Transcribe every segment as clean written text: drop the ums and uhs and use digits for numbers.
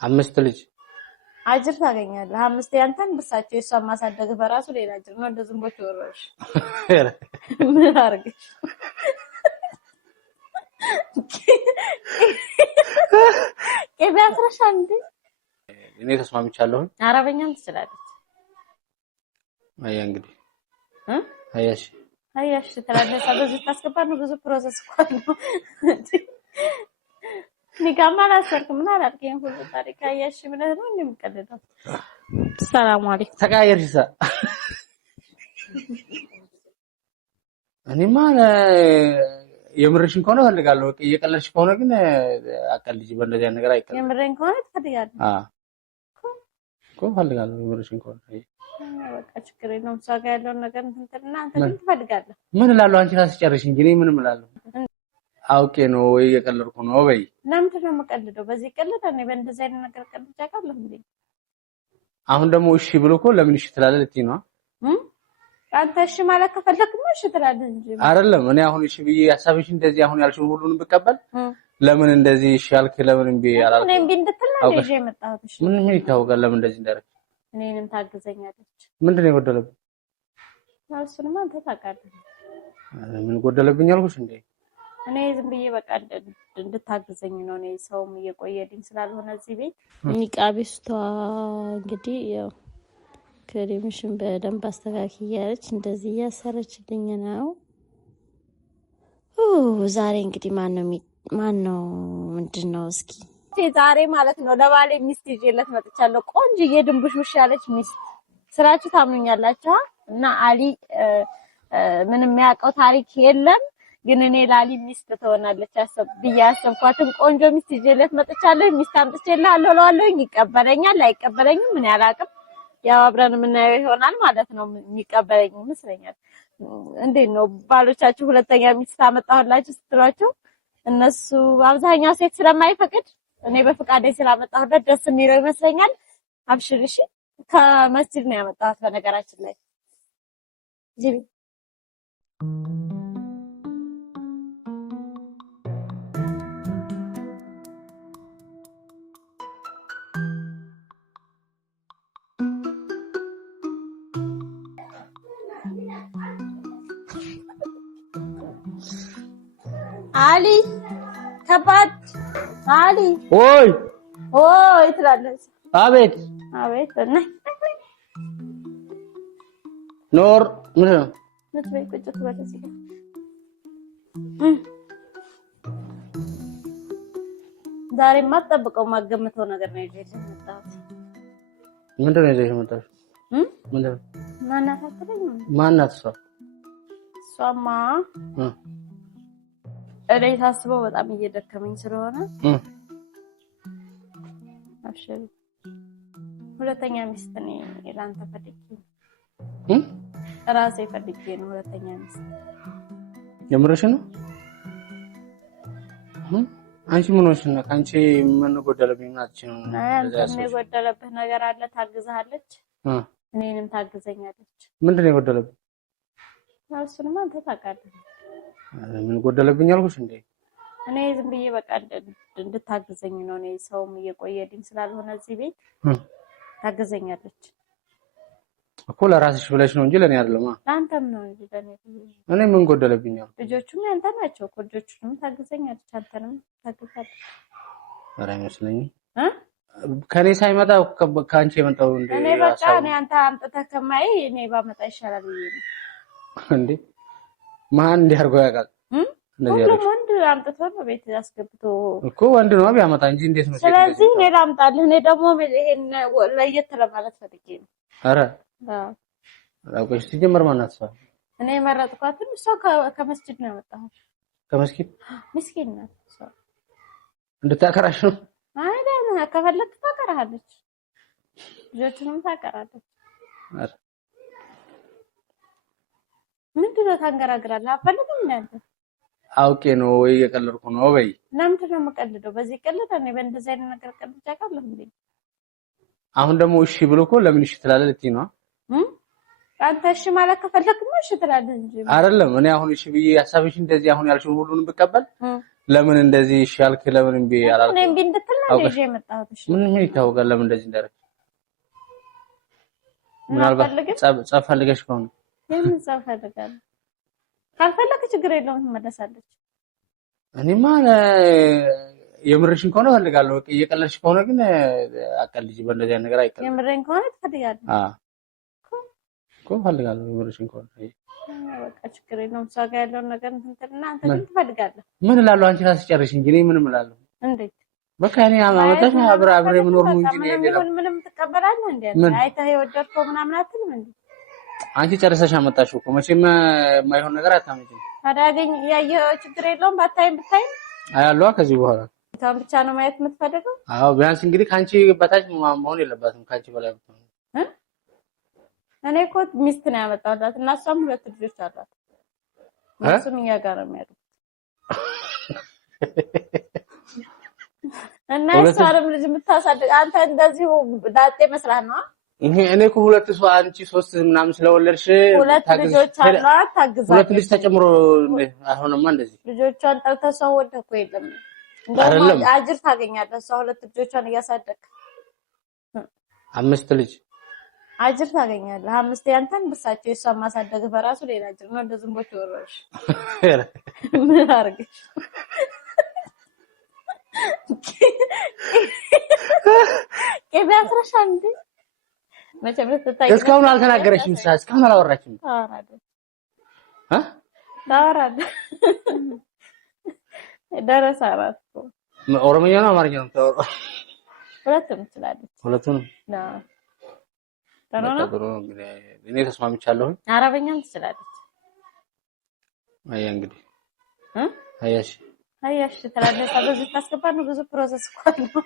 አምስት ልጅ አጅር ታገኛለህ። አምስት ያንተን ብሳቸው የሷን ማሳደግ በራሱ ሌላ አጅር ነው። እንደዚህ ቦት ወረሽ ምን አርገሽ ከቢያስረሻ እንዴ? እኔ ተስማምቻለሁ። አረበኛም ትችላለች። አያ እንግዲህ አያሽ ተላለሳ በዚህ ታስገባ ነው። ብዙ ፕሮሰስ ነው። ኒካማ ላሰርክ ምን አላልከኝ? ሁሉ ታሪክ አያሽ ምን ነው እንደምቀልደው። ሰላም አለይኩም ተቃየርሽ እኔማ የምርሽን ከሆነ ፈልጋለሁ። እየቀለድሽ ከሆነ ግን አቀልጂ። በእንደዚህ ነገር አይቀልም። የምርሽን ከሆነ ትፈልጋለህ? እኮ ፈልጋለሁ። የምርሽን ከሆነ በቃ ችግር የለውም። እሷ ጋር ያለውን ነገር እንትና አንተ ግን ትፈልጋለህ? ምን እላለሁ? አንቺ ራስሽ ጨርሽ እንጂ እኔ ምን እላለሁ? አውቄ ነው ወይ እየቀለድኩ ነው በይ። ለምንድን ነው የምቀልደው? በዚህ ቀልድ እኔ በእንደዚህ አይነት ነገር ቀልድ አውቃለሁ እንዴ? አሁን ደግሞ እሺ ብሎ እኮ ለምን እሺ ትላለህ ልትይ ነው? አንተ እሺ ማለት ከፈለክማ እሺ ትላለህ እንጂ አይደለም። እኔ አሁን እሺ ብዬ ሐሳብሽ እንደዚህ አሁን ያልሽውን ሁሉንም ብቀበል ለምን እንደዚህ እሺ ያልክ? ለምን እምቢ አላልኩም? እኔ እምቢ እንድትል ነው ልጅ የመጣሁት። እሺ ምን ይታወቃል? ለምን እንደዚህ እንዳደረክ? እኔንም ታግዘኛለች። ምንድን ነው የጎደለብኝ? እሱንማ አንተ ታውቃለህ። ምን ጎደለብኝ አልኩሽ እንዴ? እኔ ዝም ብዬ በቃ እንድታግዘኝ ነው። እኔ ሰውም እየቆየልኝ ስላልሆነ እዚህ ቤት ኒቃቢስቷ እንግዲህ ያው ክሬምሽን በደንብ አስተካክያለች። እንደዚህ እያሰረችልኝ ነው። ዛሬ እንግዲህ ማነው ምንድነው? እስኪ ዛሬ ማለት ነው ለባሌ ሚስት ይዤለት መጥቻለሁ። ቆንጆዬ ድንቡሽቡሽ ያለች ሚስት ስራችሁ ታምኑኛላችሁ። እና አሊ ምንም የሚያውቀው ታሪክ የለም፣ ግን እኔ ላሊ ሚስት ትሆናለች ብዬ አሰብኳትም ቆንጆ ሚስት ይዤለት መጥቻለሁ። ሚስት አምጥቼልሃለሁ እለዋለሁ። ይቀበለኛል አይቀበለኝም ምን ያላቅም። ያው አብረን የምናየው ይሆናል ማለት ነው። የሚቀበለኝ ይመስለኛል። እንዴት ነው ባሎቻችሁ ሁለተኛ ሚስት አመጣሁላችሁ ስትሏቸው እነሱ አብዛኛው ሴት ስለማይፈቅድ እኔ በፍቃዴ ስላመጣሁለት ደስ የሚለው ይመስለኛል። አብሽርሽ ከመስጂድ ነው ያመጣሁት በነገራችን ላይ ጂቢ አሊ ከባድ አሊ ኦይ ትላለህ። አቤት አቤት እና ኖር ምን ነው ምትበይ ቁጭ ትበል እዚህ ጋር ዛሬ የማትጠብቀው ማገምተው ነገር ነው ይዤ የመጣሁት። ምንድን ነው ይዘሽ የመጣሽው? ምንድን ነው? ማናት አትለኝ? ማናት እሷ? እሷማ እኔ ታስበው በጣም እየደከመኝ ስለሆነ አብሽር ሁለተኛ ሚስት ነኝ ላንተ ፈልጌ ራሴ ፈልጌ ነው ሁለተኛ ሚስት። የምርሽ ነው? አንቺ ምን ሆነሽ ነው? አንቺ ምን ጎደለብኝ ማለት ነው? ምን ጎደለብህ ነገር አለ? ታግዛለች፣ እኔንም ታግዘኛለች። ምንድን ነው የጎደለብኝ? እሱንማ አንተ ታውቃለህ። ምን ጎደለብኝ አልኩሽ እንዴ? እኔ ዝም ብዬ በቃ እንድታግዘኝ ነው። እኔ ሰውም እየቆየልኝ ስላልሆነ እዚህ ቤት ታግዘኛለች እኮ። ለራስሽ ብለሽ ነው እንጂ ለኔ አይደለም። አንተም ነው እንጂ ለኔ። እኔ ምን ጎደለብኝ አልኩ? ልጆቹም ያንተ ናቸው እኮ። ልጆቹንም ታግዘኛለች፣ አንተንም ታግዛለች። ኧረ አይመስለኝም። ከኔ ሳይመጣ ከአንቺ የመጣው እንዴ? እኔ በቃ እኔ አንተ አምጥተህ ከማይ እኔ ባመጣ ይሻላል ብዬ ነው እንዴ። ማን እንዲያርገው ያውቃል? ሁሉም ወንድ አምጥቶ ነው ቤት ያስገብቶ እኮ ወንድ ነው ቢያመጣ እንጂ እንዴት ነው? ስለዚህ እኔ ላምጣልህ። እኔ ደግሞ ይሄን ለየት ለማለት ፈልጌ ነው። ኧረ አውቀሽ ሲጀመር ማናት እሷ? እኔ መረጥኳትን። እሷ ከመስጂድ ነው ያመጣሁት። ከመስጊድ ምስኪን ናት እሷ። እንድታከራሽ ነው? አይደለም፣ ከፈለክ ታከራለች፣ ልጆችንም ታከራለች። ኧረ ምንድን ነው ታንገራግራለህ? አፈልግም እንዴ? አውቄ ነው ወይ እየቀለድኩ ነው በይ። ለምንድን ነው የምቀልደው? በዚህ ቀልድ እኔ በእንደዚህ አይነት ነገር ቀልድ አውቃለሁ እንዴ? አሁን ደግሞ እሺ ብሎ እኮ ለምን እሺ ትላለህ ልትይ ነው? አንተ እሺ ማለት ከፈለክማ እሺ ትላለህ እንጂ አይደለም። እኔ አሁን እሺ ብዬ ሐሳብሽ እንደዚህ አሁን ያልሽውን ሁሉንም ብቀበል ለምን እንደዚህ ሻልክ ለምን እምቢ አላልኩም? እኔ እምቢ እንድትል ነው ልጅ የመጣሁት። እሺ ምን ይታወቃል ለምን እንደዚህ እንዳደረግሽ? ምናልባት ጸብ ፈልገሽ ከሆነ የምን ጸብ ፈልጋለሁ? ካልፈለክ ችግር የለውም ትመለሳለች። እኔማ የምርሽን ከሆነ ፈልጋለሁ። እየቀለድሽ ከሆነ ግን አቀልጂ። በእንደዚህ አይነት ነገር አይቀልም። የምሬን ከሆነ ትፈልጋለህ? እኮ ፈልጋለሁ። የምርሽን ከሆነ በቃ ችግር የለውም። እሷ ጋር ያለውን ነገር እንትና አንተ ግን ትፈልጋለህ? ምን እላለሁ? አንቺ ራስሽ ጨርሽ እንጂ እኔ ምንም እላለሁ። እንዴት በቃ እኔ አመጣሽ አብሬ ምኖር ነው እንጂ ምንም ትቀበላለህ እንዴ? አይተህ የወደድከው ምናምን አትልም እንዴ? አንቺ ጨርሰሽ አመጣሽው እኮ መቼም የማይሆን ነገር አታመጪም። ታዲያ ያየኸው ችግር የለውም። ባታይም ብታይም አያለዋ ከዚህ በኋላ ታም ብቻ ነው ማየት የምትፈልገው? አዎ ቢያንስ እንግዲህ ካንቺ በታች መሆን የለባትም። ካንቺ በላይ ብትሆን እኔ እኮ ሚስት ነው ያመጣሁላት እና እሷም 2 ልጆች አሏት። እሱም እኛ ጋር ነው የሚያደርጉት እና እሷንም ልጅ የምታሳድግ አንተ እንደዚሁ ዳጤ መስራት ነው። እኔ እኮ 2 ሰው አንቺ 3 ምናምን ስለወለድሽ 2 ልጆች አሏት ታግዛለች። 2 ልጅ ተጨምሮ አይሆንማ እንደዚህ ልጆቿን ጠርተህ ሰው ወደህ እኮ የለም እንደውም አጅር ታገኛለህ። ሰው 2 ልጆቿን እያሳደግ 5 ልጅ አጅር ታገኛለህ። 5 ያንተን ብሳቸው የሷን ማሳደግ በራሱ ሌላ አጅር ነው። እንደዚህ ቦች ወረሽ ምን አርገሽ ከቢያስረሻ እንዴ መቼም ልትታይ እስካሁን አልተናገረችም። እስካሁን አላወራችም። ዳራድ ደረሰ አራት ኦሮምኛ ነው አማርኛ ነው ታወራ? ሁለቱም ትችላለች። ሁለቱም ነው እኔ ተስማምቻለሁ። አረበኛም ትችላለች። አያ እንግዲህ አያሽ ተላደሰ በዚህ ታስገባ ነው። ብዙ ፕሮሰስ እኮ ነው።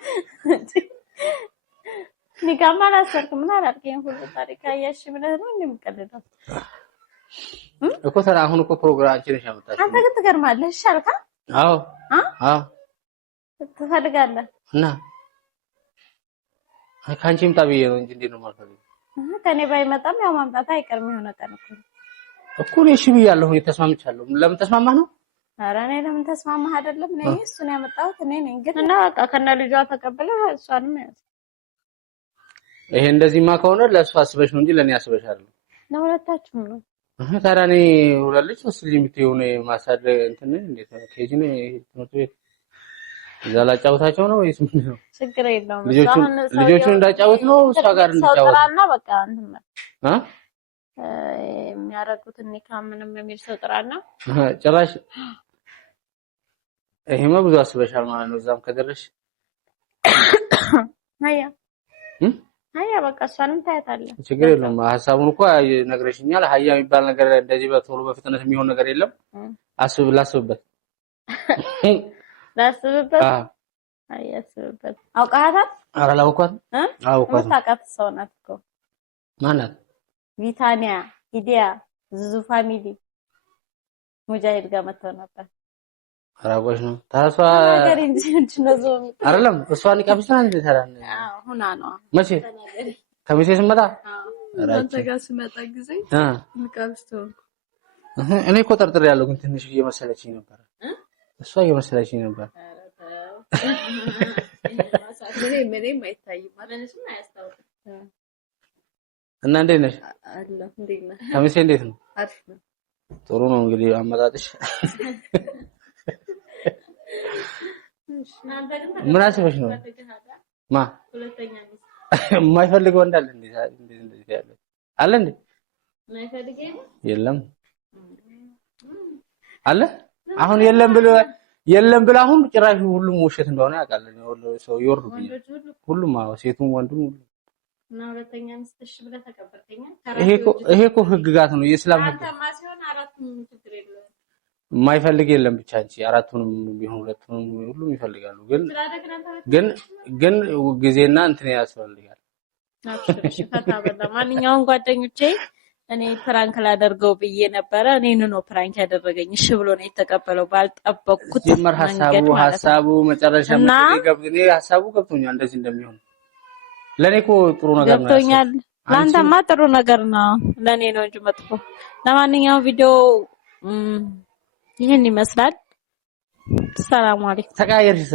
ኒካማ አላሰርክም ምን አላልከኝ? ሁሉ ታሪክ አያሽ ብለህ ነው እንደምቀልደው እኮ ተራ አሁን እኮ ፕሮግራም አንቺ ነሽ ያመጣችው። አንተ ግን ትገርማለህ። እሺ አልካ? አዎ አዎ ትፈልጋለህ እና ካንቺም ታብዬ ነው እንጂ እንዴት ነው የማልፈልገው? ከኔ ባይመጣም ያው ማምጣት አይቀርም። የሆነ ቀን እኮ ነው እሺ ብያለሁ። ተስማምቻለሁ። ለምን ተስማማህ ነው? ኧረ እኔ ለምን ተስማማህ አይደለም። እኔ እሱን ያመጣሁት እኔ ነኝ። ግን እና በቃ ከነ ልጇ ተቀበለ እሷንም ያዝ። ይሄ እንደዚህማ ከሆነ ለእሷ አስበሽ ነው እንጂ ለኔ አስበሽ አይደለም። ለሁለታችሁም ነው። ታዲያ እኔ 2 ልጅ 3 ልጅ የምትይው ነው ማሳደግ እንትን እንዴት ነው? ኬጂ ነው ትምህርት ቤት እዛ ላጫውታቸው ነው ወይስ ምንድን ነው? ችግር የለውም። ልጆቹን እንዳጫውት ነው እሷ ጋር እንዳጫውት ጥራና በቃ እንትን የሚያረጉትን ኒካ ምንም የሚል ሰው ጥራና ጭራሽ ይሄማ ብዙ አስበሻል ማለት ነው። እዛም ከደረሽ አያ በቃ እሷንም ታያታለህ። ችግር የለውም። ሐሳቡን እኮ ነግረሽኛል። ሀያ የሚባል ነገር እንደዚህ በቶሎ በፍጥነት የሚሆን ነገር የለም። ላስብበት አያስብበት። አውቃታል? ኧረ አላውቃትም። አውቃታም። ታውቃት ሰው ናት እኮ። ማናት? ቪታኒያ ሂዲያ ዙዙ ፋሚሊ ሙጃሂድ ጋር መተው ነበር። አራቆሽ ነው ታሷ ነገር እንጂ ነው ዞም አይደለም። እሷን ይቀብስና እንዴ ታራነ ሁና ነው መቼ ከመቼ ስመጣ አንተ ጋር ስመጣ ጊዜ እንቀብስተው እኔ እኮ ጠርጥሬ ያለው ግን ትንሽ እየመሰለችኝ ነበር። እሷ እየመሰለችኝ ነበር። ምንም አይታይም ማለት ነው። አያስታውቅም። እና እንዴት ነሽ? አለሁ። እንዴት ነህ? ከመቼ እንዴት ነው? አሪፍ ነው። ጥሩ ነው እንግዲህ አመጣጥሽ። ምን አስበሽ ነው? ማ ሁለተኛ ነው የማይፈልገው እንዳለ እንደዚህ ያለ አለ እንዴ? የማይፈልገው የለም አለ። አሁን የለም ብለ አሁን ጭራሽ ሁሉም ውሸት እንደሆነ ያውቃል። ሰው ይወርዱብኝ ሁሉም ሴቱም ወንዱም ሁሉ እና ሁለተኛ ሚስትሽ ብለህ ተቀበልከኝ። ይሄ እኮ ህግጋት ነው የእስላም ህግ። አንተማ ሲሆን አራቱም ችግር የለውም። የማይፈልግ የለም ብቻ እንጂ አራቱንም ቢሆን ሁለቱንም ሁሉም ይፈልጋሉ። ግን ጊዜና እንትን ያስፈልጋል። እሺ ፈታበላ ማንኛውም ጓደኞቼ እኔ ፕራንክ ላደርገው ብዬ ነበረ። እኔን ነው ፕራንክ ያደረገኝ። እሺ ብሎ ነው የተቀበለው ባልጠበቅኩት ጀመር ሐሳቡ መጨረሻ እኔ ሐሳቡ ገብቶኛል እንደዚህ እንደሚሆን። ለኔ እኮ ጥሩ ነገር ነው ገብቶኛል። ላንተማ ጥሩ ነገር ነው፣ ለኔ ነው እንጂ መጥፎ። ለማንኛውም ቪዲዮ ይሄን ይመስላል። ሰላም አለይኩም ተቃየርሽሳ